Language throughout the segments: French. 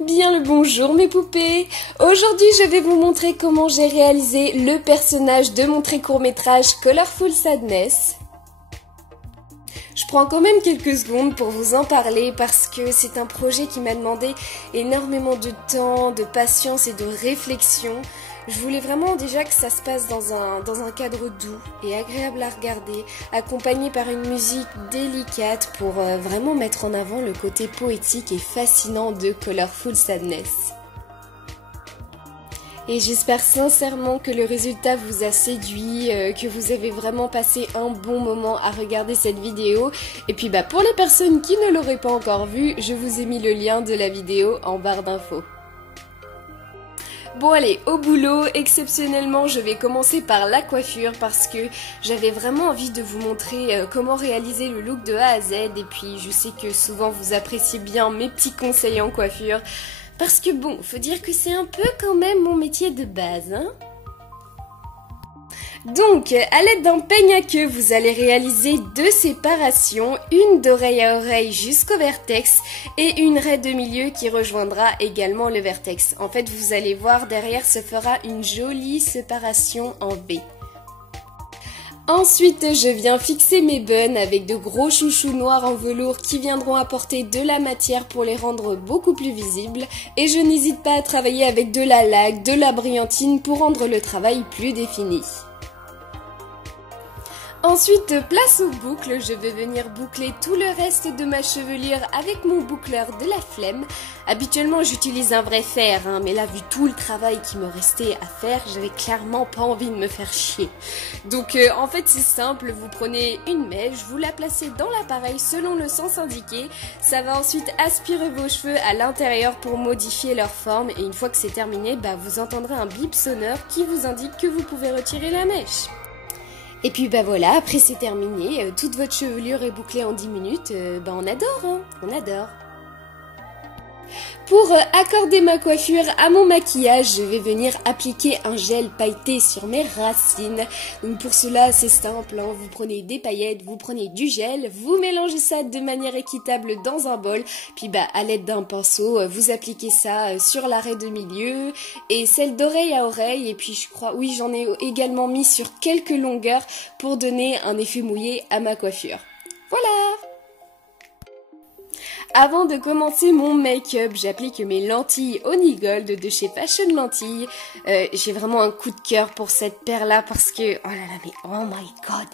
Bien le bonjour mes poupées. Aujourd'hui je vais vous montrer comment j'ai réalisé le personnage de mon très court métrage Colorful Sadness. Je prends quand même quelques secondes pour vous en parler parce que c'est un projet qui m'a demandé énormément de temps, de patience et de réflexion. Je voulais vraiment déjà que ça se passe dans un cadre doux et agréable à regarder, accompagné par une musique délicate pour vraiment mettre en avant le côté poétique et fascinant de Colorful Sadness. Et j'espère sincèrement que le résultat vous a séduit, que vous avez vraiment passé un bon moment à regarder cette vidéo. Et puis pour les personnes qui ne l'auraient pas encore vue, je vous ai mis le lien de la vidéo en barre d'infos. Bon allez, au boulot, exceptionnellement je vais commencer par la coiffure parce que j'avais vraiment envie de vous montrer comment réaliser le look de A à Z et puis je sais que souvent vous appréciez bien mes petits conseils en coiffure parce que bon, faut dire que c'est un peu quand même mon métier de base, hein. Donc, à l'aide d'un peigne à queue, vous allez réaliser deux séparations, une d'oreille à oreille jusqu'au vertex et une raie de milieu qui rejoindra également le vertex. En fait, vous allez voir, derrière se fera une jolie séparation en V. Ensuite, je viens fixer mes buns avec de gros chouchous noirs en velours qui viendront apporter de la matière pour les rendre beaucoup plus visibles. Et je n'hésite pas à travailler avec de la laque, de la brillantine pour rendre le travail plus défini. Ensuite, place aux boucles, je vais venir boucler tout le reste de ma chevelure avec mon boucleur de la flemme. Habituellement, j'utilise un vrai fer, mais là, vu tout le travail qui me restait à faire, j'avais clairement pas envie de me faire chier. Donc, en fait, c'est simple, vous prenez une mèche, vous la placez dans l'appareil selon le sens indiqué. Ça va ensuite aspirer vos cheveux à l'intérieur pour modifier leur forme. Et une fois que c'est terminé, vous entendrez un bip sonore qui vous indique que vous pouvez retirer la mèche. Et puis voilà, après c'est terminé, toute votre chevelure est bouclée en 10 minutes, on adore, on adore. Pour accorder ma coiffure à mon maquillage, je vais venir appliquer un gel pailleté sur mes racines. Donc pour cela, c'est simple, vous prenez des paillettes, vous prenez du gel, vous mélangez ça de manière équitable dans un bol, puis à l'aide d'un pinceau, vous appliquez ça sur la raie de milieu et celle d'oreille à oreille. Et puis je crois, oui, j'en ai également mis sur quelques longueurs pour donner un effet mouillé à ma coiffure. Voilà! Avant de commencer mon make-up, j'applique mes lentilles Honey Gold de chez Fashion Lentilles. J'ai vraiment un coup de cœur pour cette paire-là parce que, oh là là, mais oh my god,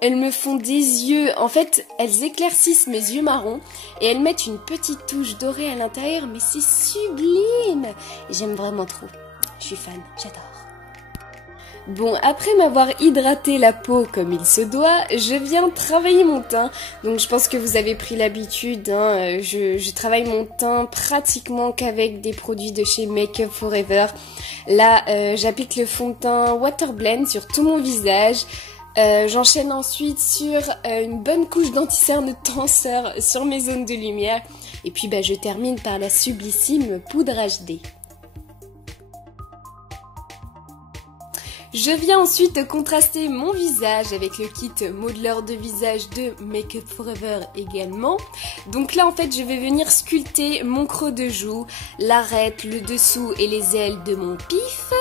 elles me font des yeux. En fait, elles éclaircissent mes yeux marrons et elles mettent une petite touche dorée à l'intérieur, mais c'est sublime. J'aime vraiment trop. Je suis fan, j'adore. Bon, après m'avoir hydraté la peau comme il se doit, je viens travailler mon teint. Donc je pense que vous avez pris l'habitude, je travaille mon teint pratiquement qu'avec des produits de chez Make Up Forever. Là, j'applique le fond de teint Water Blend sur tout mon visage. J'enchaîne ensuite sur une bonne couche d'anti-cerne tenseur sur mes zones de lumière. Et puis je termine par la sublissime poudre HD. Je viens ensuite contraster mon visage avec le kit modeleur de visage de Make Up Forever également. Donc là en fait je vais venir sculpter mon creux de joue, l'arête, le dessous et les ailes de mon pif,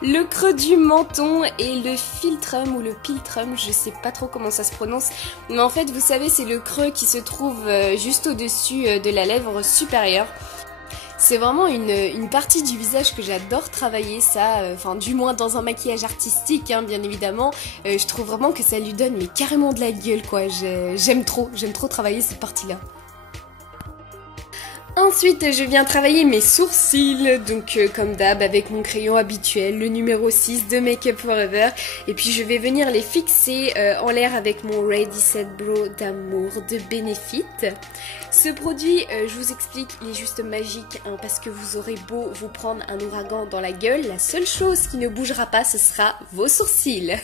le creux du menton et le philtrum ou le piltrum, je sais pas trop comment ça se prononce, mais en fait vous savez c'est le creux qui se trouve juste au-dessus de la lèvre supérieure. C'est vraiment une partie du visage que j'adore travailler, ça, enfin du moins dans un maquillage artistique, hein, bien évidemment. Je trouve vraiment que ça lui donne mais carrément de la gueule, quoi. J'aime trop travailler cette partie-là. Ensuite, je viens travailler mes sourcils, donc comme d'hab avec mon crayon habituel, le numéro 6 de Make Up Forever. Et puis je vais venir les fixer en l'air avec mon Ready Set Brow d'amour de Benefit. Ce produit, je vous explique, il est juste magique, hein, parce que vous aurez beau vous prendre un ouragan dans la gueule, la seule chose qui ne bougera pas, ce sera vos sourcils.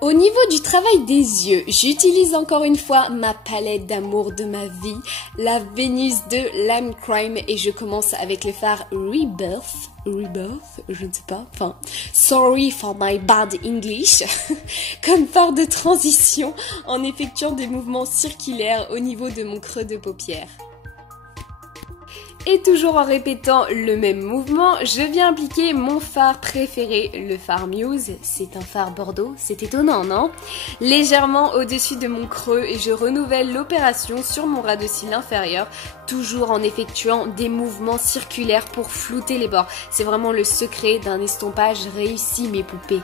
Au niveau du travail des yeux, j'utilise encore une fois ma palette d'amour de ma vie, la Vénus de Lime Crime, et je commence avec le fard Rebirth, je ne sais pas, enfin, sorry for my bad English, comme fard de transition en effectuant des mouvements circulaires au niveau de mon creux de paupière. Et toujours en répétant le même mouvement, je viens appliquer mon fard préféré, le fard Muse. C'est un fard bordeaux, c'est étonnant, non? Légèrement au-dessus de mon creux, et je renouvelle l'opération sur mon ras de cils inférieur, toujours en effectuant des mouvements circulaires pour flouter les bords. C'est vraiment le secret d'un estompage réussi, mes poupées.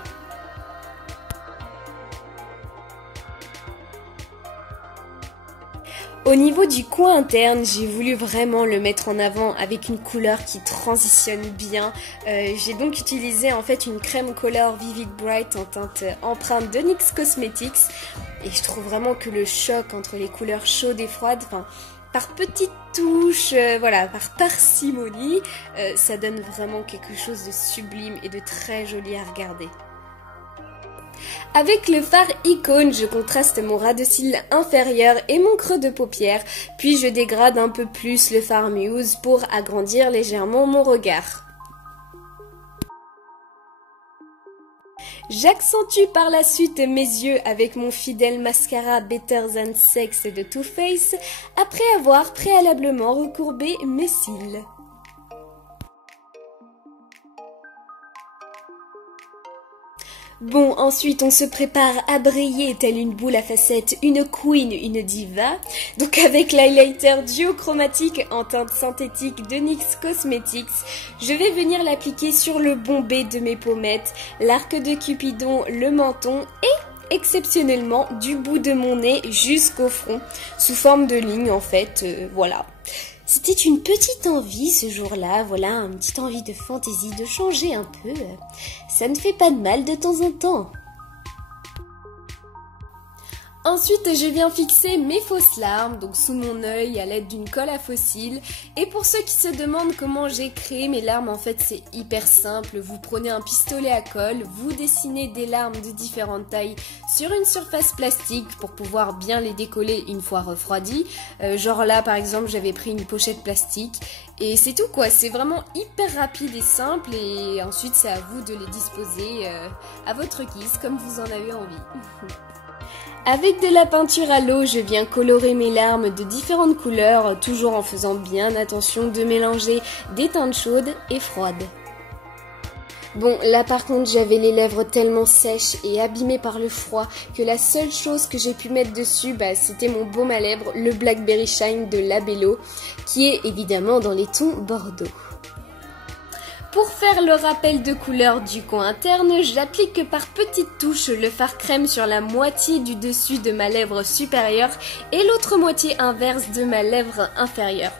Au niveau du coin interne, j'ai voulu vraiment le mettre en avant avec une couleur qui transitionne bien. J'ai donc utilisé en fait une crème color Vivid Bright en teinte empreinte de NYX Cosmetics. Et je trouve vraiment que le choc entre les couleurs chaudes et froides, enfin, par petites touches, voilà, par parcimonie, ça donne vraiment quelque chose de sublime et de très joli à regarder. Avec le fard Icône, je contraste mon ras de cils inférieur et mon creux de paupière, puis je dégrade un peu plus le fard Muse pour agrandir légèrement mon regard. J'accentue par la suite mes yeux avec mon fidèle mascara Better Than Sex de Too Faced, après avoir préalablement recourbé mes cils. Bon, ensuite on se prépare à briller telle une boule à facettes, une queen, une diva. Donc avec l'highlighter duochromatique en teinte synthétique de NYX Cosmetics, je vais venir l'appliquer sur le bombé de mes pommettes, l'arc de Cupidon, le menton et exceptionnellement du bout de mon nez jusqu'au front, sous forme de ligne en fait, voilà. C'était une petite envie ce jour-là, voilà, une petite envie de fantaisie, de changer un peu. Ça ne fait pas de mal de temps en temps. Ensuite, je viens fixer mes fausses larmes, donc sous mon œil à l'aide d'une colle à faux cils. Et pour ceux qui se demandent comment j'ai créé mes larmes, en fait c'est hyper simple. Vous prenez un pistolet à colle, vous dessinez des larmes de différentes tailles sur une surface plastique pour pouvoir bien les décoller une fois refroidies. Genre là par exemple j'avais pris une pochette plastique et c'est tout quoi. C'est vraiment hyper rapide et simple et ensuite c'est à vous de les disposer à votre guise comme vous en avez envie. Avec de la peinture à l'eau, je viens colorer mes larmes de différentes couleurs, toujours en faisant bien attention de mélanger des teintes chaudes et froides. Bon, là par contre, j'avais les lèvres tellement sèches et abîmées par le froid que la seule chose que j'ai pu mettre dessus, c'était mon baume à lèvres, le Blackberry Shine de Labello, qui est évidemment dans les tons bordeaux. Pour faire le rappel de couleur du coin interne, j'applique par petites touches le fard crème sur la moitié du dessus de ma lèvre supérieure et l'autre moitié inverse de ma lèvre inférieure.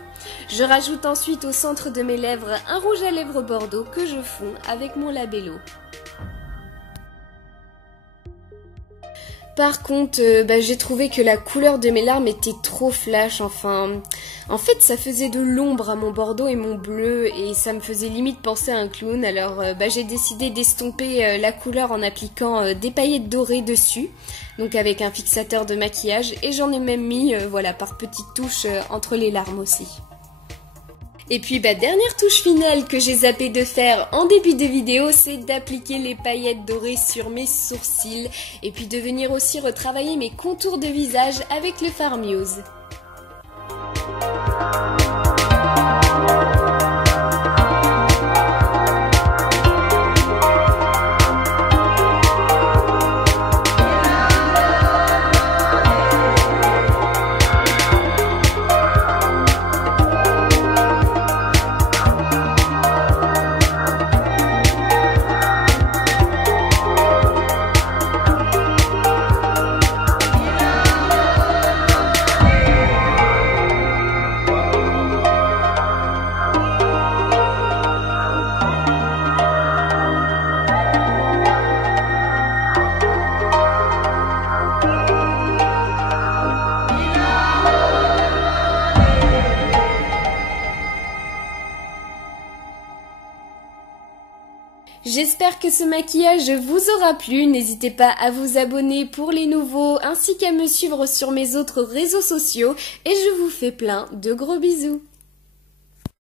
Je rajoute ensuite au centre de mes lèvres un rouge à lèvres bordeaux que je fonds avec mon Labello. Par contre, j'ai trouvé que la couleur de mes larmes était trop flash, enfin... En fait, ça faisait de l'ombre à mon bordeaux et mon bleu, et ça me faisait limite penser à un clown, alors j'ai décidé d'estomper la couleur en appliquant des paillettes dorées dessus, donc avec un fixateur de maquillage, et j'en ai même mis, voilà, par petites touches entre les larmes aussi. Et puis dernière touche finale que j'ai zappé de faire en début de vidéo, c'est d'appliquer les paillettes dorées sur mes sourcils et puis de venir aussi retravailler mes contours de visage avec le fard Muse. J'espère que ce maquillage vous aura plu. N'hésitez pas à vous abonner pour les nouveaux ainsi qu'à me suivre sur mes autres réseaux sociaux et je vous fais plein de gros bisous.